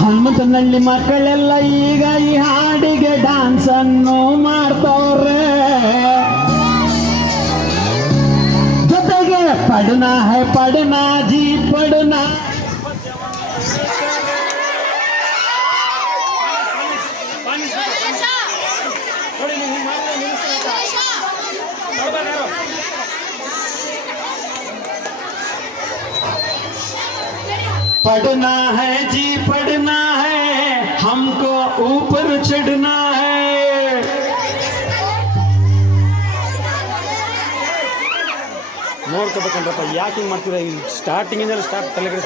ಹನುಮಂತನಳ್ಳಿ ಮಕ್ಕಳೆಲ್ಲ ಈಗ ಈ ಹಾಡಿಗೆ ಡಾನ್ಸ್ ಅನ್ನು ಮಾಡ್ತವ್ರೆ. ಜೊತೆಗೆ ಪಡನಾ ಹೇ ಪಡನಾ ಜಿ ಪಡನಾ. पढ़ना है जी पढ़ना है हमको ऊपर चढ़ना है ನೋಡ್ಕೋಬೇಕಂದ್ರಪ್ಪ ಯಾಕೆ ಹಿಂಗೆ ಮಾಡ್ತೀರಾ ಸ್ಟಾರ್ಟಿಂಗಿಂದ ಸ್ಟಾರ್ಟ್ ತಲೆಗೆ